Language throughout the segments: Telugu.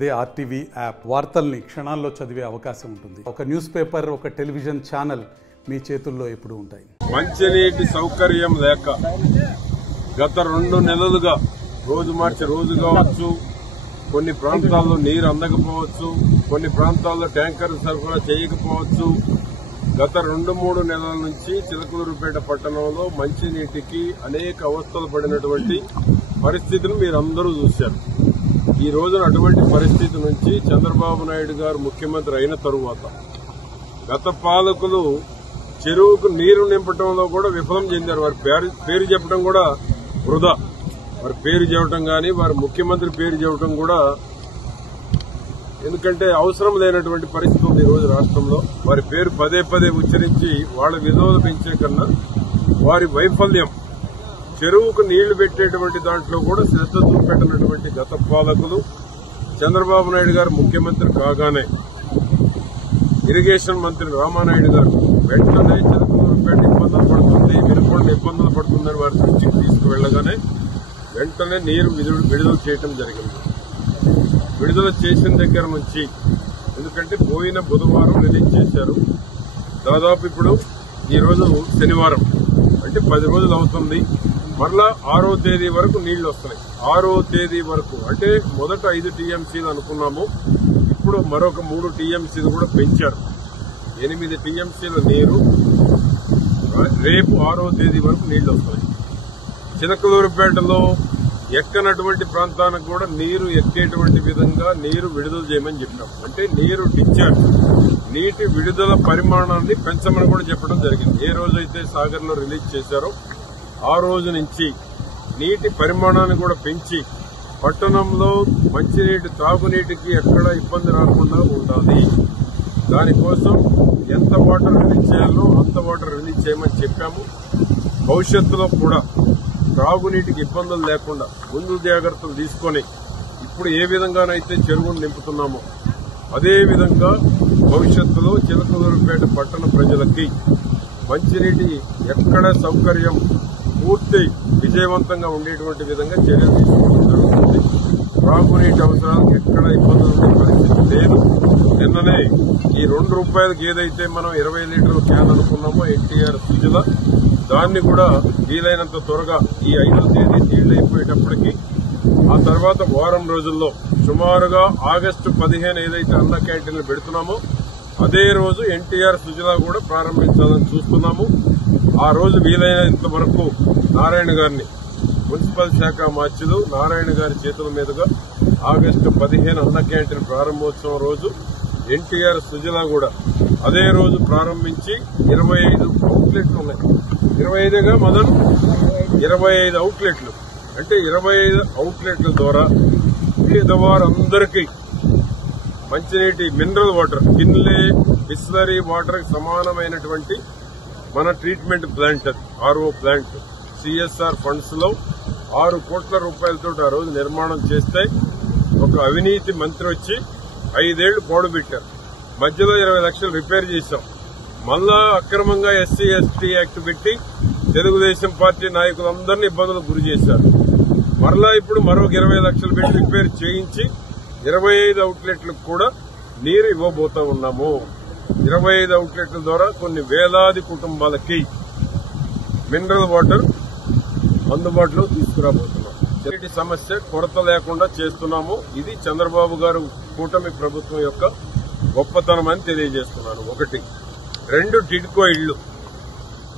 అదే ఆర్టీవీ యాప్ వార్తల్ని క్షణాల్లో చదివే అవకాశం ఉంటుంది. ఒక న్యూస్ పేపర్, ఒక టెలివిజన్ ఛానల్ మీ చేతుల్లో ఎప్పుడూ ఉంటాయి. మంచినీటి సౌకర్యం లేక గత 2 నెలలుగా రోజు మార్చి రోజు కావచ్చు, కొన్ని ప్రాంతాల్లో నీరు అందకపోవచ్చు, కొన్ని ప్రాంతాల్లో ట్యాంకర్ సరఫరా చేయకపోవచ్చు. గత 2-3 నెలల నుంచి చిలకలూరుపేట పట్టణంలో మంచినీటికి అనేక అవస్థలు పడినటువంటి పరిస్థితిని మీరందరూ చూశారు. ఈ రోజున అటువంటి పరిస్థితి నుంచి చంద్రబాబు నాయుడు గారు ముఖ్యమంత్రి అయిన తరువాత గత పాలకులు చెరువుకు నీరు నింపడంలో కూడా విఫలం చెందారు. వారి పేరు చెప్పడం కూడా వృధా. వారి పేరు చెప్పడం గాని, వారి ముఖ్యమంత్రి పేరు చెప్పడం కూడా, ఎందుకంటే అవసరం లేనటువంటి పరిస్థితి ఉంది ఈ రోజు రాష్ట్రంలో. వారి పేరు పదే పదే ఉచ్చరించి వాళ్ళ విలువలు పెంచే కన్నా వారి వైఫల్యం, చెరువుకు నీళ్లు పెట్టేటువంటి దాంట్లో కూడా శ్రద్ధ చూపెట్టినటువంటి గత పాలకులు చంద్రబాబు నాయుడు గారు ముఖ్యమంత్రి కాగానే ఇరిగేషన్ మంత్రి రామానాయుడు గారు వెంటనే చిలకలూరుపేట ఇబ్బందులు పడుతుంది, వినుకొండ ఇబ్బందులు పడుతుందని వారి దృష్టికి తీసుకువెళ్లగానే వెంటనే నీరు విడుదల చేయడం జరిగింది. విడుదల చేసిన దగ్గర నుంచి, ఎందుకంటే పోయిన బుధవారం రిలీజ్ చేశారు, దాదాపు ఇప్పుడు ఈ రోజు శనివారం, అంటే 10 రోజులు అవుతుంది. మరలా 6వ తేదీ వరకు నీళ్లు వస్తున్నాయి. 6వ తేదీ వరకు అంటే మొదట 5 టీఎంసీలు అనుకున్నాము, ఇప్పుడు మరొక 3 టీఎంసీలు కూడా పెంచారు. 8 టీఎంసీల నీరు రేపు 6వ తేదీ వరకు నీళ్లు వస్తున్నాయి. చిలకలూరుపేటలో ఎక్కనటువంటి ప్రాంతానికి కూడా నీరు ఎక్కేటువంటి విధంగా నీరు విడుదల చేయమని చెప్పినాం. అంటే నీరు డిశ్చార్జ్, నీటి విడుదల పరిమాణాన్ని పెంచమని కూడా చెప్పడం జరిగింది. ఏ రోజైతే సాగర్ లో రిలీజ్ చేశారో ఆ రోజు నుంచి నీటి పరిమాణాన్ని కూడా పెంచి పట్టణంలో మంచినీటి, తాగునీటికి ఎక్కడ ఇబ్బంది రాకుండా ఉండాలి. దానికోసం ఎంత వాటర్ రిలీజ్ చేయాలో అంత వాటర్ రిలీజ్ చేయమని చెప్పాము. భవిష్యత్తులో కూడా త్రాగునీటికి ఇబ్బందులు లేకుండా ముందు జాగ్రత్తలు తీసుకుని ఇప్పుడు ఏ విధంగానైతే చెరువును నింపుతున్నామో అదే విధంగా భవిష్యత్తులో చిలకలూరుపేట పట్టణ ప్రజలకి మంచినీటి ఎక్కడ సౌకర్యం పూర్తి విజయవంతంగా ఉండేటువంటి విధంగా చర్యలు తీసుకోవడం జరుగుతుంది. త్రాగునీటి అవసరాలకు ఎక్కడ ఇబ్బందులు ఉండే పరిస్థితి లేదు. నిన్ననే ఈ ₹2 ఏదైతే మనం 20 లీటర్ల క్యాన్ అనుకున్నామో ఎన్టీఆర్ సుజల, దాన్ని కూడా వీలైనంత త్వరగా ఈ 5వ తేదీ నీళ్లు అయిపోయేటప్పటికి, ఆ తర్వాత వారం రోజుల్లో సుమారుగా ఆగస్టు 15 ఏదైతే అన్న క్యాంటీన్లు పెడుతున్నామో అదే రోజు ఎన్టీఆర్ సుజల కూడా ప్రారంభించాలని చూస్తున్నాము. ఆ రోజు వీలైనంత వరకు నారాయణ గారిని, మున్సిపల్ శాఖ మార్చులు నారాయణ గారి చేతుల మీదుగా ఆగస్టు 15 అన్న క్యాంటీన్ ప్రారంభోత్సవం రోజు ఎన్టీఆర్ సుజల కూడా అదే రోజు ప్రారంభించి 25 అవుట్లెట్లు ఉన్నాయి. 25గా మొదలు 25 అవుట్లెట్లు, అంటే 25 అవుట్లెట్ల ద్వారా పేదవారందరికీ మంచినీటి mineral water, Kinley Bisleri water సమానమైనటువంటి మన treatment plant, RO plant CSR funds లో 6 కోట్ల రూపాయలతో ఆ రోజు నిర్మాణం చేస్తే ఒక అవినీతి మంత్రి వచ్చి 5 ఏళ్లు పోడుబెట్టారు. మధ్యలో 20 లక్షలు రిపేర్ చేశాం. మళ్ళా అక్రమంగా ఎస్సీ ఎస్టీ యాక్ట్ పెట్టి తెలుగుదేశం పార్టీ నాయకులందరినీ ఇబ్బందులకు గురి చేశారు. మరలా ఇప్పుడు మరొక 20 లక్షలు పెట్టి రిపేర్ చేయించి 25 అవుట్లెట్లకు కూడా నీరు ఇవ్వబోతా ఉన్నాము. 25 అవుట్లెట్ల ద్వారా కొన్ని వేలాది కుటుంబాలకి మినరల్ వాటర్ అందుబాటులో తీసుకురాబోతున్నాం. నీటి సమస్య కొరత లేకుండా చేస్తున్నాము. ఇది చంద్రబాబు గారు కూటమి ప్రభుత్వం యొక్క గొప్పతనం అని తెలియజేస్తున్నాను. 1. 2 టిడ్కో ఇళ్లు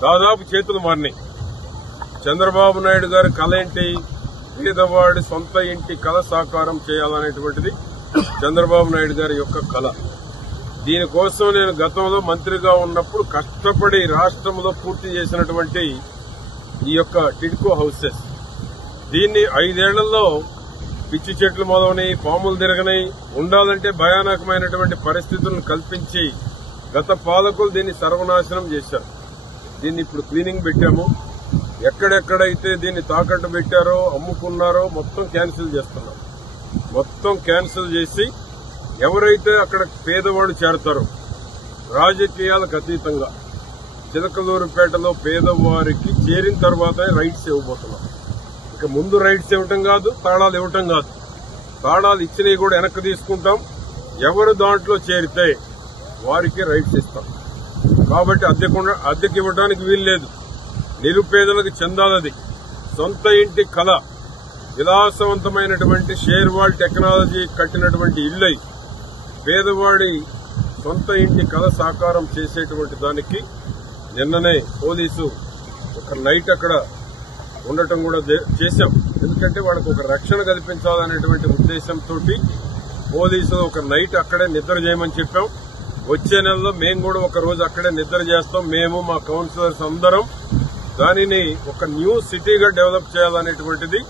దాదాపు చేతులు మారినాయి. చంద్రబాబు నాయుడు గారి కళ ఏంటి? పేదవాడి సొంత ఇంటి కళ సాకారం చేయాలనేటువంటిది చంద్రబాబు నాయుడు గారి యొక్క కళ. దీనికోసం నేను గతంలో మంత్రిగా ఉన్నప్పుడు కష్టపడి రాష్ట్రంలో పూర్తి చేసినటువంటి ఈ యొక్క టిడ్కో హౌసెస్, దీన్ని 5 ఏళ్లలో పిచ్చి చెట్లు మొదలవని, పాములు తిరగని, ఉండాలంటే భయానకమైనటువంటి పరిస్థితులను కల్పించి గత పాలకులు దీన్ని సర్వనాశనం చేశారు. దీన్ని ఇప్పుడు క్లీనింగ్ పెట్టాము. ఎక్కడెక్కడైతే దీన్ని తాకట్టు పెట్టారో, అమ్ముకున్నారో మొత్తం క్యాన్సిల్ చేస్తున్నాం. మొత్తం క్యాన్సిల్ చేసి ఎవరైతే అక్కడ పేదవాడు చేరతారో రాజకీయాలకు అతీతంగా చిలకలూరుపేటలో పేదవారికి చేరిన తర్వాతే రైట్స్ ఇవ్వబోతున్నాం. ఇక ముందు రైట్స్ ఇవ్వటం కాదు, తాళాలు ఇవ్వటం కాదు. తాళాలు ఇచ్చినవి కూడా వెనక్కి తీసుకుంటాం. ఎవరు దాంట్లో చేరితే వారికి రైట్స్ ఇస్తాం. కాబట్టి అద్దెకి ఇవ్వడానికి వీల్లేదు. నిరుపేదలకు చెందాలది. సొంత ఇంటి కళ, విలాసవంతమైనటువంటి షేర్వాల్ టెక్నాలజీ కట్టినటువంటి ఇల్లు, పేదవాడి సొంత ఇంటి కళ సాకారం చేసేటువంటి దానికి నిన్ననే పోలీసు ఒక నైట్ అక్కడ ఉండటం కూడా చేశాం. ఎందుకంటే వాళ్ళకు ఒక రక్షణ కల్పించాలనేటువంటి ఉద్దేశంతో పోలీసులు ఒక నైట్ అక్కడే నిద్ర చేయమని చెప్పాం. వచ్చే నెలలో మేము కూడా ఒక రోజు అక్కడే నిద్ర చేస్తాం. మేము మా కౌన్సిలర్స్ అందరం దానిని ఒక న్యూ సిటీగా డెవలప్ చేయాలనేటువంటిది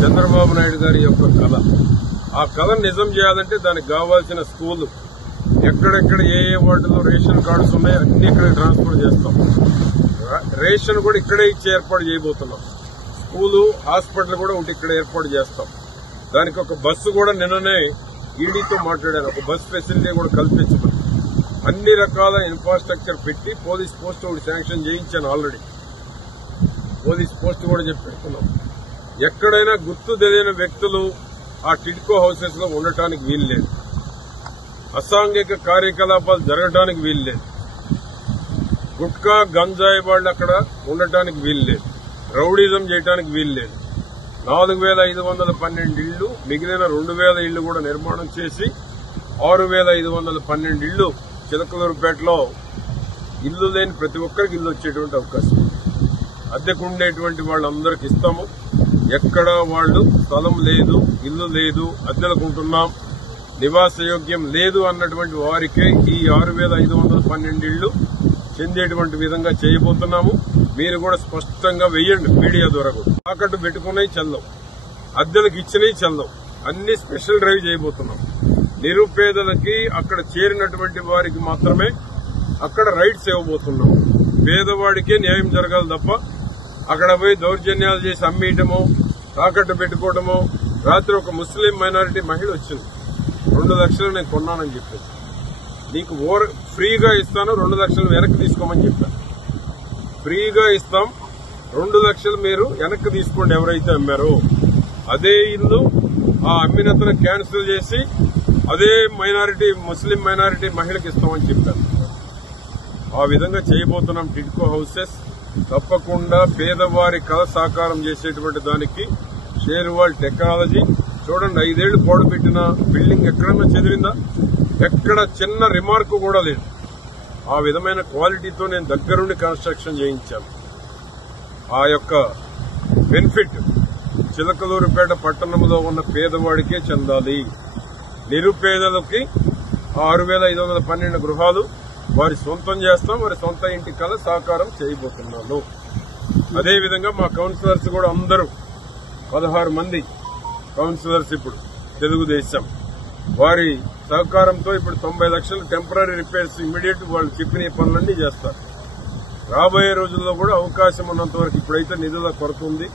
చంద్రబాబు నాయుడు గారి యొక్క కళ. ఆ కళను నిజం చేయాలంటే దానికి కావాల్సిన స్కూల్ ఎక్కడెక్కడ ఏ వార్డులో రేషన్ కార్డ్స్ ఉన్నాయో అన్ని ఇక్కడికి ట్రాన్స్ఫర్ చేస్తాం. రేషన్ కూడా ఇక్కడే ఇచ్చి ఏర్పాటు చేయబోతున్నాం. స్కూలు, హాస్పిటల్ కూడా ఒకటి ఇక్కడ ఏర్పాటు చేస్తాం. దానికి ఒక బస్సు కూడా నిన్ననే ఈడీతో మాట్లాడాను. ఒక బస్ ఫెసిలిటీ కూడా కల్పించమని అన్ని రకాల ఇన్ఫ్రాస్ట్రక్చర్ పెట్టి పోలీస్ పోస్ట్ ఒకటి శాంక్షన్ చేయించాను. ఆల్రెడీ పోలీస్ పోస్ట్ కూడా చెప్పి పెడుతున్నాం. ఎక్కడైనా గుర్తు తెలియని వ్యక్తులు ఆ టిడ్కో హౌసెస్ లో ఉండటానికి వీల్లేదు. అసాంఘిక కార్యకలాపాలు జరగడానికి వీల్లేదు. గుట్కా, గంజాయి వాళ్ళు అక్కడ ఉండటానికి వీల్లేదు. రౌడీజం చేయడానికి వీల్లేదు. 4,512 ఇళ్లు, మిగిలిన 2,000 ఇళ్లు కూడా నిర్మాణం చేసి 6,512 ఇళ్లు చిలకలూరుపేటలో ఇల్లు లేని ప్రతి ఒక్కరికి ఇల్లు వచ్చేటువంటి అవకాశం. అద్దెకుండేటువంటి వాళ్ళందరికి ఇస్తాము. ఎక్కడ వాళ్ళు స్థలం లేదు, ఇల్లు లేదు, అద్దెలకుంటున్నాం, నివాసయోగ్యం లేదు అన్నటువంటి వారికే ఈ 6,512 ఇళ్లు చెందేటువంటి విధంగా చేయబోతున్నాము. మీరు కూడా స్పష్టంగా వెయ్యండి మీడియా ద్వారా. కూడా తాకట్టు పెట్టుకున్నాయి చల్లవు, అద్దెలకు ఇచ్చినవి చల్లవు, అన్ని స్పెషల్ డ్రైవ్ చేయబోతున్నాం. నిరుపేదలకి అక్కడ చేరినటువంటి వారికి మాత్రమే అక్కడ రైట్స్ ఇవ్వబోతున్నాం. పేదవాడికే న్యాయం జరగాలి తప్ప అక్కడ పోయి దౌర్జన్యాలు చేసి అమ్మేయటమో, తాకట్టు పెట్టుకోవటమో. రాత్రి ఒక ముస్లిం మైనారిటీ మహిళ వచ్చింది. 2 లక్షలు నేను కొన్నానని చెప్పేసి, నీకు ఫ్రీగా ఇస్తాను, 2 లక్షలు వెనక్కి తీసుకోమని చెప్పాను. ఫ్రీగా ఇస్తాం, 2 లక్షలు మీరు వెనక్కి తీసుకోండి. ఎవరైతే అమ్మారో అదే ఇల్లు ఆ అమ్మినంతను క్యాన్సిల్ చేసి అదే ముస్లిం మైనారిటీ మహిళకి ఇస్తామని చెప్పాను. ఆ విధంగా చేయబోతున్నాం. టిడ్కో హౌసెస్ తప్పకుండా పేదవారి కళ సాకారం చేసేటువంటి దానికి షేర్వాల్ టెక్నాలజీ. చూడండి, 5 ఏళ్లు గోడ పెట్టిన బిల్డింగ్ ఎక్కడన్నా చెదిరిందా? ఎక్కడ చిన్న రిమార్క్ కూడా లేదు. ఆ విధమైన క్వాలిటీతో నేను దగ్గరుండి కన్స్ట్రక్షన్ చేయించాను. ఆ యొక్క బెనిఫిట్ చిలకలూరుపేట పట్టణంలో ఉన్న పేదవాడికే చెందాలి. నిరుపేదలకి 6,512 గృహాలు వారి సొంతం చేస్తాం. వారి సొంత ఇంటి కళ సాకారం చేయబోతున్నాను. అదేవిధంగా మా కౌన్సిలర్స్ కూడా అందరూ 16 మంది కౌన్సిలర్స్ ఇప్పుడు తెలుగుదేశం వారి సహకారంతో ఇప్పుడు 90 లక్షలు టెంపరీ రిపేర్స్ ఇమ్మీడియట్ వాళ్ళు చెప్పిన పనులన్నీ చేస్తారు. రాబోయే రోజుల్లో కూడా అవకాశం ఉన్నంత వరకు, ఇప్పుడైతే నిధుల కొరత ఉంది,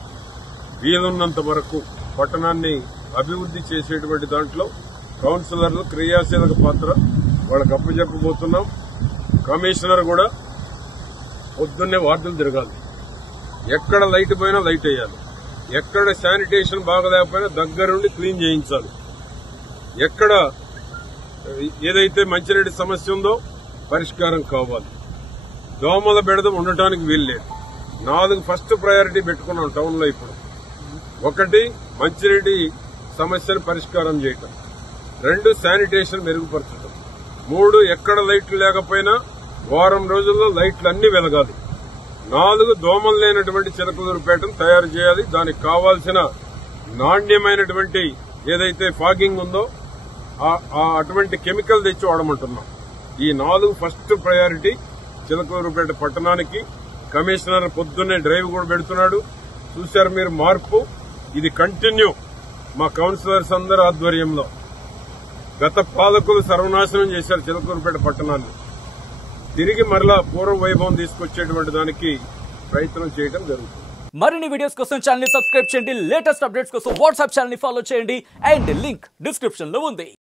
వీలున్నంత వరకు పట్టణాన్ని అభివృద్ది చేసేటువంటి దాంట్లో కౌన్సిలర్లు క్రియాశీలక పాత్ర వాళ్ళకి అప్పచెప్పబోతున్నాం. కమిషనర్ కూడా పొద్దున్నే వార్డులు తిరగాలి. ఎక్కడ లైట్ పోయినా లైట్ వేయాలి. ఎక్కడ శానిటేషన్ బాగలేకపోయినా దగ్గరుండి క్లీన్ చేయించాలి. ఎక్కడ ఏదైతే మంచినీటి సమస్య ఉందో పరిష్కారం కావాలి. దోమల బెడద ఉండటానికి వీల్లేదు. 4 ఫస్ట్ ప్రయారిటీ పెట్టుకున్నాం టౌన్ లో. ఇప్పుడు 1 మంచినీటి సమస్యను పరిష్కారం చేయటం, 2 శానిటేషన్ మెరుగుపరచడం, 3 ఎక్కడ లైట్లు లేకపోయినా వారం రోజుల్లో లైట్లు అన్ని వెలగాలి, 4 దోమలు లేనటువంటి చిలకలూరుపేటను తయారు చేయాలి. దానికి కావాల్సిన నాణ్యమైనటువంటి ఏదైతే ఫాగింగ్ ఉందో అటువంటి కెమికల్ తెచ్చి వాడమంటున్నాం. ఈ 4 ఫస్ట్ ప్రయారిటీ చిలకలూరుపేట పట్టణానికి. కమిషనర్ పొద్దున్నే డ్రైవ్ కూడా పెడుతున్నాడు. చూశారు మీరు మార్పు. ఇది కంటిన్యూ మా కౌన్సిలర్స్ అందరి ఆధ్వర్యంలో. గత పాలకులు సర్వనాశనం చేశారు చిలకలూరుపేట పట్టణాన్ని. తిరిగి మరలా పూర్వ వైభవం తీసుకొచ్చేటువంటి దానికి ప్రయత్నం చేయడం జరుగుతుంది. మరిన్ని వీడియోస్ కోసం ఛానల్ ని సబ్స్క్రైబ్ చేయండి. లేటెస్ట్ అప్డేట్స్ కోసం వాట్సాప్ ఛానల్ ని ఫాలో చేయండి. అండ్ లింక్ డిస్క్రిప్షన్ లో ఉంది.